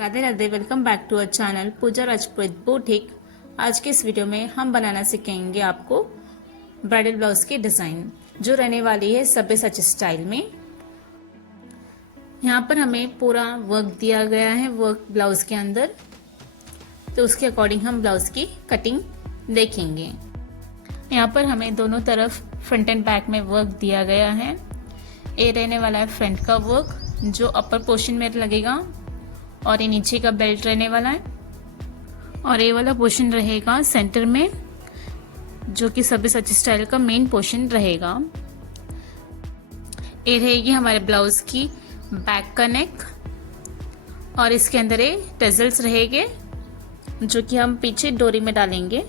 Radhe Radhe, welcome back to our channel Pooja Rajput boutique. आज के इस वीडियो में हम बनाना सीखेंगे आपको ब्राइडल ब्लाउज की डिज़ाइन, जो रहने वाली है सभ्य सच स्टाइल में। यहाँ पर हमें पूरा वर्क दिया गया है वर्क ब्लाउज के अंदर, तो उसके अकॉर्डिंग हम ब्लाउज की कटिंग देखेंगे। यहाँ पर हमें दोनों तरफ फ्रंट एंड बैक में वर्क दिया गया है। ये रहने वाला है फ्रंट का वर्क जो अपर पोर्शन में लगेगा, और ये नीचे का बेल्ट रहने वाला है, और ये वाला पोर्शन रहेगा सेंटर में, जो कि सभ्य सच स्टाइल का मेन पोर्शन रहेगा। ये रहेगी हमारे ब्लाउज की बैक का नेक, और इसके अंदर ये टेजल्स रहेंगे जो कि हम पीछे डोरी में डालेंगे,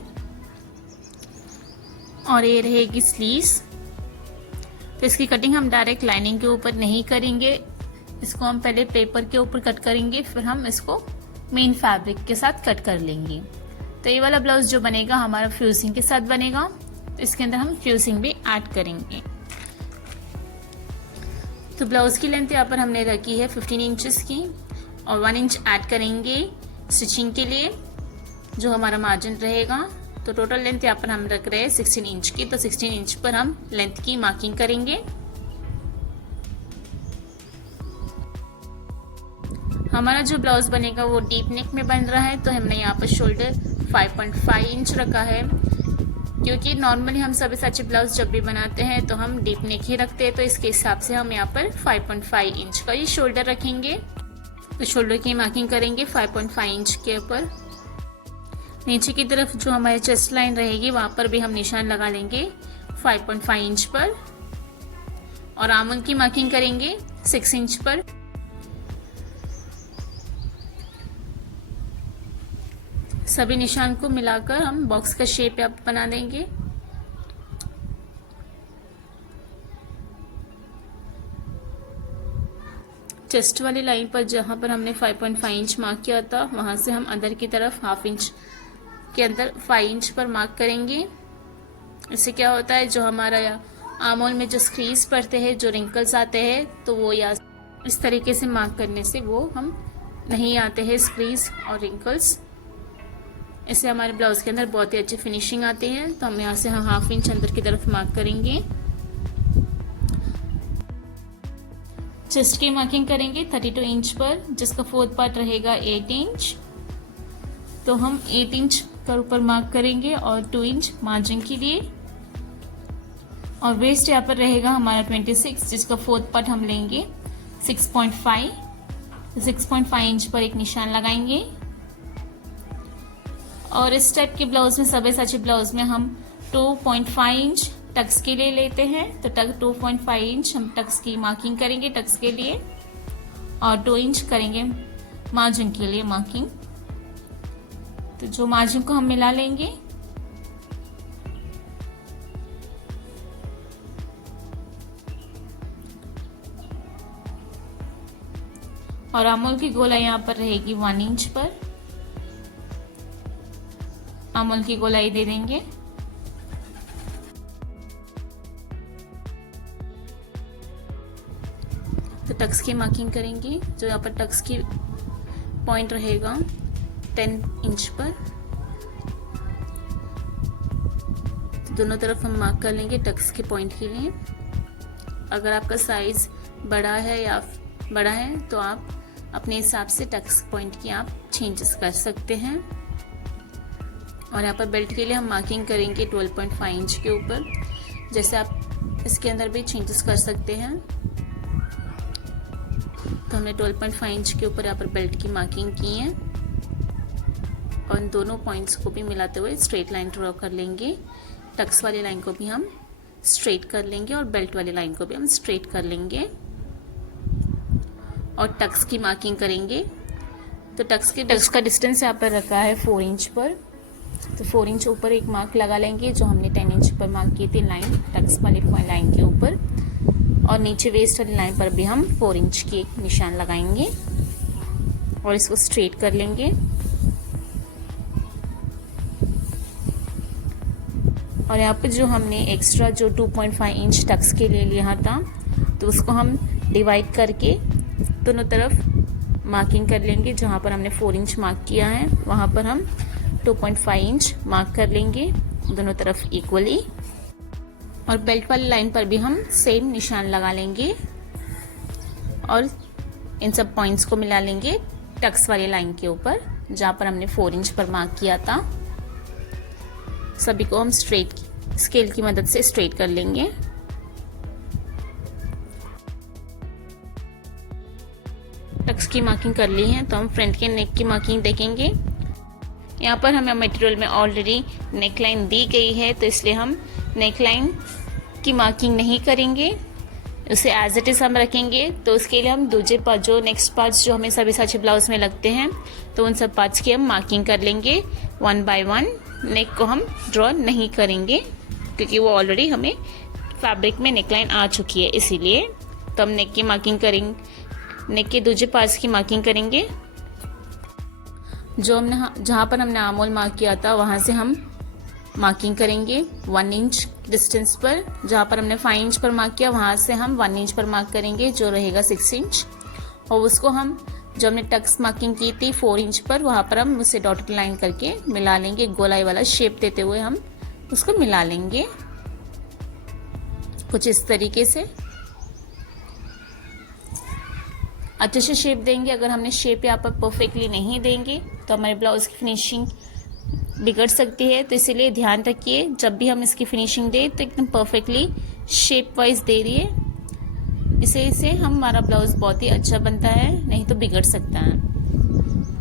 और ये रहेगी स्लीव्स। तो इसकी कटिंग हम डायरेक्ट लाइनिंग के ऊपर नहीं करेंगे, इसको हम पहले पेपर के ऊपर कट करेंगे, फिर हम इसको मेन फैब्रिक के साथ कट कर लेंगे। तो ये वाला ब्लाउज जो बनेगा हमारा फ्यूजिंग के साथ बनेगा, तो इसके अंदर हम फ्यूजिंग भी ऐड करेंगे। तो ब्लाउज की लेंथ यहाँ पर हमने रखी है 15 इंचेस की, और 1 इंच ऐड करेंगे स्टिचिंग के लिए, जो हमारा मार्जिन रहेगा। तो टोटल लेंथ यहाँ पर हम रख रहे हैं 16 इंच की, तो 16 इंच पर हम लेंथ की मार्किंग करेंगे। हमारा जो ब्लाउज बनेगा वो डीप नेक में बन रहा है, तो हमने यहाँ पर शोल्डर 5.5 इंच रखा है, क्योंकि नॉर्मली हम सभी सच ब्लाउज जब भी बनाते हैं तो हम डीप नेक ही रखते हैं, तो इसके हिसाब से हम यहाँ पर 5.5 इंच का ये शोल्डर रखेंगे। तो शोल्डर की मार्किंग करेंगे 5.5 इंच के ऊपर। नीचे की तरफ जो हमारी चेस्ट लाइन रहेगी वहाँ पर भी हम निशान लगा लेंगे 5.5 इंच पर, और आर्मोल की मार्किंग करेंगे 6 इंच पर। सभी निशान को मिलाकर हम बॉक्स का शेप बना देंगे। चेस्ट वाली लाइन पर जहां पर हमने 5.5 इंच मार्क किया था, वहां से हम अंदर की तरफ हाफ इंच के अंदर 5 इंच पर मार्क करेंगे। इससे क्या होता है, जो हमारा आर्मोल में जो स्क्रीज पड़ते हैं, जो रिंकल्स आते हैं, तो वो या इस तरीके से मार्क करने से वो हम नहीं आते हैं स्क्रीज और रिंकल्स। इससे हमारे ब्लाउज के अंदर बहुत ही अच्छी फिनिशिंग आती है। तो हम यहाँ से हाफ इंच अंदर की तरफ मार्क करेंगे। चेस्ट की मार्किंग करेंगे 32 इंच पर, जिसका फोर्थ पार्ट रहेगा 8 इंच। तो हम 8 इंच का ऊपर मार्क करेंगे, और 2 इंच मार्जिन के लिए। और वेस्ट यहाँ पर रहेगा हमारा 26, जिसका फोर्थ पार्ट हम लेंगे 6.5। 6.5 इंच पर एक निशान लगाएंगे। और इस टाइप के ब्लाउज में, सभ्य सच ब्लाउज में हम 2.5 इंच टक्स के लिए लेते हैं। तो 2.5 इंच हम टक्स की मार्किंग करेंगे टक्स के लिए, और 2 इंच करेंगे मार्जिन के लिए मार्किंग। तो जो मार्जिन को हम मिला लेंगे। और आर्मोल की गोलाई यहाँ पर रहेगी 1 इंच पर, आर्मोल की गोलाई दे देंगे। तो टक्स की मार्किंग करेंगे, जो यहाँ पर टक्स की पॉइंट रहेगा 10 इंच पर। तो दोनों तरफ हम मार्क कर लेंगे टक्स के पॉइंट के लिए। अगर आपका साइज बड़ा है तो आप अपने हिसाब से टक्स पॉइंट की आप चेंजेस कर सकते हैं। और यहाँ पर बेल्ट के लिए हम मार्किंग करेंगे 12.5 इंच के ऊपर। जैसे आप इसके अंदर भी चेंजेस कर सकते हैं। तो हमने 12.5 इंच के ऊपर यहाँ पर बेल्ट की मार्किंग की है, और इन दोनों पॉइंट्स को भी मिलाते हुए स्ट्रेट लाइन ड्रॉ कर लेंगे। टक्स वाली लाइन को भी हम स्ट्रेट कर लेंगे, और बेल्ट वाली लाइन को भी हम स्ट्रेट कर लेंगे, और टक्स की मार्किंग करेंगे। तो टक्स का डिस्टेंस यहाँ पर रखा है 4 इंच पर। तो 4 इंच ऊपर एक मार्क लगा लेंगे, जो हमने 10 इंच पर मार्क की थी लाइन टक्स वाली लाइन के ऊपर। और नीचे वेस्ट वाली लाइन पर भी हम 4 इंच की एक निशान लगाएंगे, और इसको स्ट्रेट कर लेंगे। और यहाँ पर जो हमने एक्स्ट्रा जो 2.5 इंच टक्स के लिए लिया था, तो उसको हम डिवाइड करके दोनों तरफ मार्किंग कर लेंगे। जहाँ पर हमने 4 इंच मार्क किया है वहाँ पर हम 2.5 इंच मार्क कर लेंगे दोनों तरफ इक्वली। और बेल्ट वाली लाइन पर भी हम सेम निशान लगा लेंगे और इन सब पॉइंट्स को मिला लेंगे टक्स वाली लाइन के ऊपर जहाँ पर हमने 4 इंच पर मार्क किया था। सभी को हम स्ट्रेट स्केल की मदद से स्ट्रेट कर लेंगे। टक्स की मार्किंग कर ली है तो हम फ्रंट के नेक की मार्किंग देखेंगे। यहाँ पर हमें मटेरियल में ऑलरेडी नेक लाइन दी गई है तो इसलिए हम नेक लाइन की मार्किंग नहीं करेंगे, उसे एज इट इज हम रखेंगे। तो उसके लिए हम दूसरे पार्ट जो नेक्स्ट पार्ट्स जो हमें सभी साचे ब्लाउज में लगते हैं तो उन सब पार्ट्स की हम मार्किंग कर लेंगे 1 बाय 1। नेक को हम ड्रॉ नहीं करेंगे क्योंकि वो ऑलरेडी हमें फैब्रिक में नेकलाइन आ चुकी है, इसीलिए तो हम नेक की मार्किंग करेंगे, नेक के दूसरे पार्ट्स की मार्किंग करेंगे। जो हमने जहाँ पर हमने आर्म होल मार्क किया था वहाँ से हम मार्किंग करेंगे 1 इंच डिस्टेंस पर। जहाँ पर हमने 5 इंच पर मार्क किया वहाँ से हम 1 इंच पर मार्क करेंगे जो रहेगा 6 इंच। और उसको हम जो हमने टक्स मार्किंग की थी 4 इंच पर वहाँ पर हम उसे डॉटेड लाइन करके मिला लेंगे, गोलाई वाला शेप देते हुए हम उसको मिला लेंगे कुछ इस तरीके से। अच्छे से शेप देंगे। अगर हमने शेप यहाँ पर परफेक्टली नहीं देंगे तो हमारे ब्लाउज की फिनिशिंग बिगड़ सकती है, तो इसीलिए ध्यान रखिए जब भी हम इसकी फिनिशिंग दें तो एकदम परफेक्टली शेप वाइज दे रही है। इसे हमारा ब्लाउज बहुत ही अच्छा बनता है, नहीं तो बिगड़ सकता है।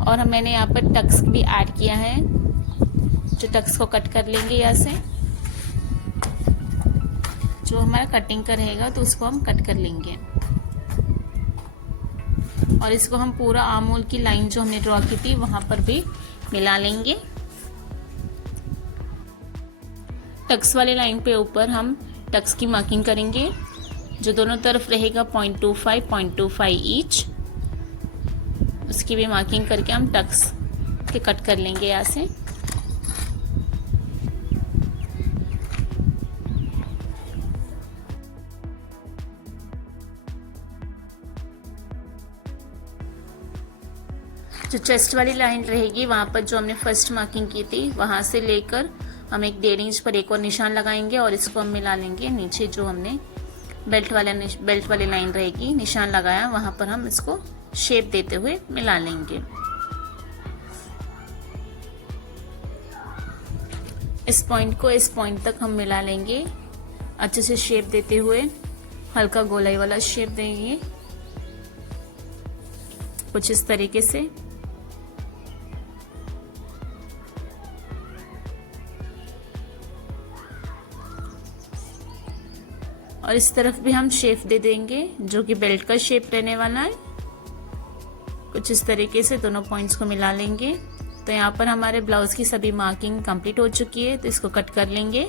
और मैंने यहाँ पर टक्स भी ऐड किया है, जो टक्स को कट कर लेंगे यहाँ से। जो हमारा कटिंग का रहेगा तो उसको हम कट कर लेंगे और इसको हम पूरा आर्म होल की लाइन जो हमने ड्रॉ की थी वहां पर भी मिला लेंगे। टक्स वाली लाइन पे ऊपर हम टक्स की मार्किंग करेंगे जो दोनों तरफ रहेगा 0.25 ईच। उसकी भी मार्किंग करके हम टक्स के कट कर लेंगे यहाँ से। जो चेस्ट वाली लाइन रहेगी वहाँ पर जो हमने फर्स्ट मार्किंग की थी वहाँ से लेकर हम 1.5 इंच पर एक और निशान लगाएंगे और इसको हम मिला लेंगे नीचे जो हमने बेल्ट वाली लाइन रहेगी निशान लगाया वहाँ पर हम इसको शेप देते हुए मिला लेंगे। इस पॉइंट को इस पॉइंट तक हम मिला लेंगे अच्छे से शेप देते हुए, हल्का गोलाई वाला शेप देंगे कुछ इस तरीके से। और इस तरफ भी हम शेप दे देंगे जो कि बेल्ट का शेप रहने वाला है। कुछ इस तरीके से दोनों पॉइंट्स को मिला लेंगे। तो यहाँ पर हमारे ब्लाउज की सभी मार्किंग कंप्लीट हो चुकी है, तो इसको कट कर लेंगे।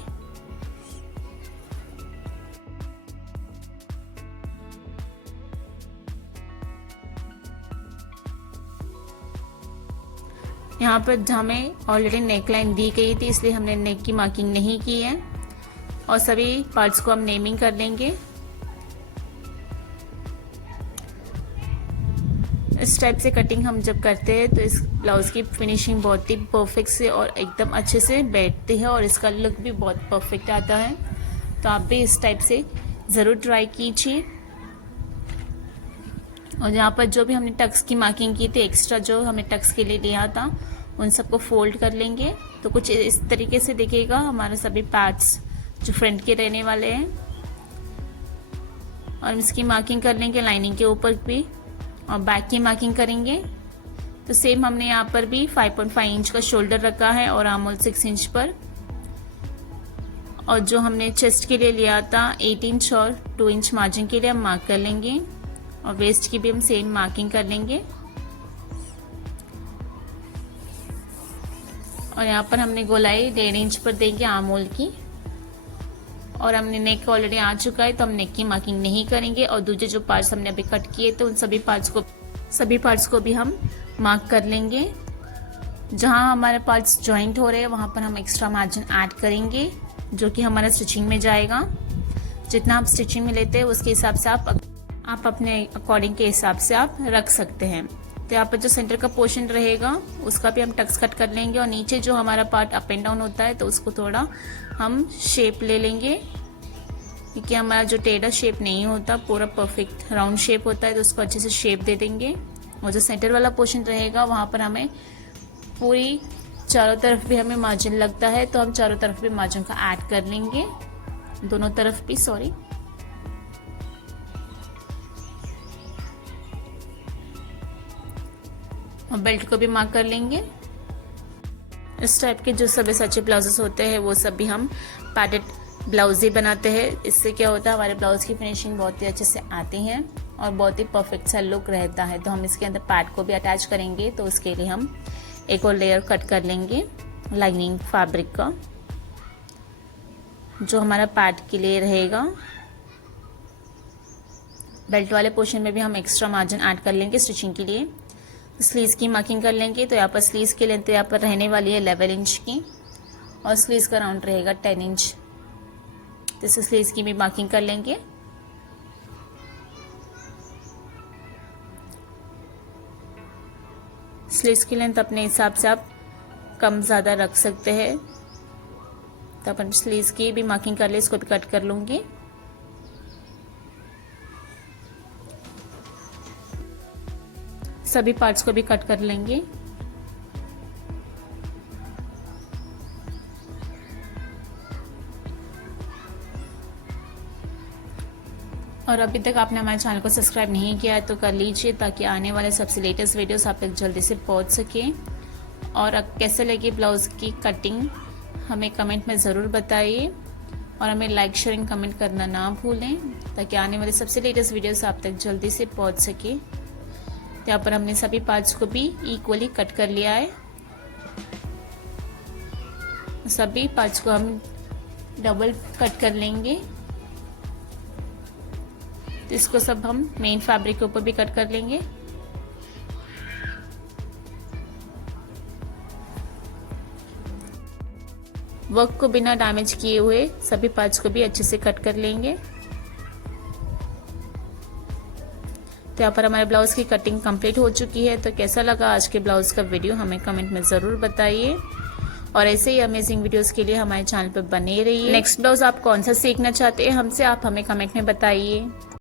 यहाँ पर हमें ऑलरेडी नेक लाइन दी गई थी इसलिए हमने नेक की मार्किंग नहीं की है और सभी पार्ट्स को हम नेमिंग कर लेंगे। इस टाइप से कटिंग हम जब करते हैं तो इस ब्लाउज की फिनिशिंग बहुत ही परफेक्ट से और एकदम अच्छे से बैठती है और इसका लुक भी बहुत परफेक्ट आता है। तो आप भी इस टाइप से ज़रूर ट्राई कीजिए। और यहाँ पर जो भी हमने टक्स की मार्किंग की थी, एक्स्ट्रा जो हमें टक्स के लिए लिया था, उन सबको फोल्ड कर लेंगे। तो कुछ इस तरीके से दिखेगा हमारे सभी पार्ट्स जो फ्रंट के रहने वाले हैं। और इसकी मार्किंग कर लेंगे लाइनिंग के ऊपर भी और बैक की मार्किंग करेंगे। तो सेम हमने यहाँ पर भी 5.5 इंच का शोल्डर रखा है और आर्म होल 6 इंच पर। और जो हमने चेस्ट के लिए लिया था 8 इंच और 2 इंच मार्जिन के लिए हम मार्क कर लेंगे और वेस्ट की भी हम सेम मार्किंग कर लेंगे। और यहाँ पर हमने गोलाई 1.5 इंच पर देंगे आर्म होल की। और हमने नेक ऑलरेडी आ चुका है तो हम नेक की मार्किंग नहीं करेंगे। और दूसरे जो पार्ट्स हमने अभी कट किए तो उन सभी पार्ट्स को भी हम मार्क कर लेंगे। जहाँ हमारे पार्ट्स जॉइंट हो रहे हैं वहाँ पर हम एक्स्ट्रा मार्जिन ऐड करेंगे जो कि हमारा स्टिचिंग में जाएगा। जितना आप स्टिचिंग में लेते हैं उसके हिसाब से आप अपने अकॉर्डिंग के हिसाब से आप रख सकते हैं। तो यहाँ पर जो सेंटर का पोर्शन रहेगा उसका भी हम टक्स कट कर लेंगे, और नीचे जो हमारा पार्ट अप एंड डाउन होता है तो उसको थोड़ा हम शेप ले लेंगे, क्योंकि हमारा जो टेढ़ा शेप नहीं होता, पूरा परफेक्ट राउंड शेप होता है, तो उसको अच्छे से शेप दे देंगे। और जो सेंटर वाला पोर्शन रहेगा वहाँ पर हमें पूरी चारों तरफ भी हमें मार्जिन लगता है, तो हम चारों तरफ भी मार्जिन का ऐड कर लेंगे, दोनों तरफ भी, सॉरी। और बेल्ट को भी मार्क कर लेंगे। इस टाइप के जो सभी सच्चे ब्लाउजेस होते हैं वो सब भी हम पैडेड ब्लाउज ही बनाते हैं। इससे क्या होता है, हमारे ब्लाउज की फिनिशिंग बहुत ही अच्छे से आती है और बहुत ही परफेक्ट सा लुक रहता है। तो हम इसके अंदर पैड को भी अटैच करेंगे, तो उसके लिए हम एक और लेयर कट कर लेंगे लाइनिंग फैब्रिक का, जो हमारा पैड के लिए रहेगा। बेल्ट वाले पोर्शन में भी हम एक्स्ट्रा मार्जिन ऐड कर लेंगे स्टिचिंग के लिए। स्लीव्स की मार्किंग कर लेंगे, तो यहाँ पर स्लीव्स की लेंथ यहाँ पर रहने वाली है 11 इंच की, और स्लीव्स का राउंड रहेगा 10 इंच। तो इस स्लीव्स की भी मार्किंग कर लेंगे। स्लीव्स की लेंथ अपने हिसाब से आप कम ज़्यादा रख सकते हैं, तो अपन स्लीव्स की भी मार्किंग कर ले, इसको भी कट कर लूँगी। सभी पार्ट्स को भी कट कर लेंगे। और अभी तक आपने हमारे चैनल को सब्सक्राइब नहीं किया है तो कर लीजिए, ताकि आने वाले सबसे लेटेस्ट वीडियोस आप तक जल्दी से पहुंच सके। और कैसे लगी ब्लाउज़ की कटिंग हमें कमेंट में ज़रूर बताइए, और हमें लाइक शेयरिंग कमेंट करना ना भूलें, ताकि आने वाले सबसे लेटेस्ट वीडियोस आप तक जल्दी से पहुंच सके। यहाँ पर हमने सभी पार्ट्स को भी इक्वली कट कर लिया है। सभी पार्ट्स को हम डबल कट कर लेंगे, तो इसको सब हम मेन फैब्रिक के ऊपर भी कट कर लेंगे। वर्क को बिना डैमेज किए हुए सभी पार्ट्स को भी अच्छे से कट कर लेंगे। तो यहाँ पर हमारे ब्लाउज की कटिंग कंप्लीट हो चुकी है। तो कैसा लगा आज के ब्लाउज का वीडियो हमें कमेंट में ज़रूर बताइए, और ऐसे ही अमेजिंग वीडियोस के लिए हमारे चैनल पर बने रहिए। नेक्स्ट ब्लाउज आप कौन सा सीखना चाहते हैं हमसे, आप हमें कमेंट में बताइए।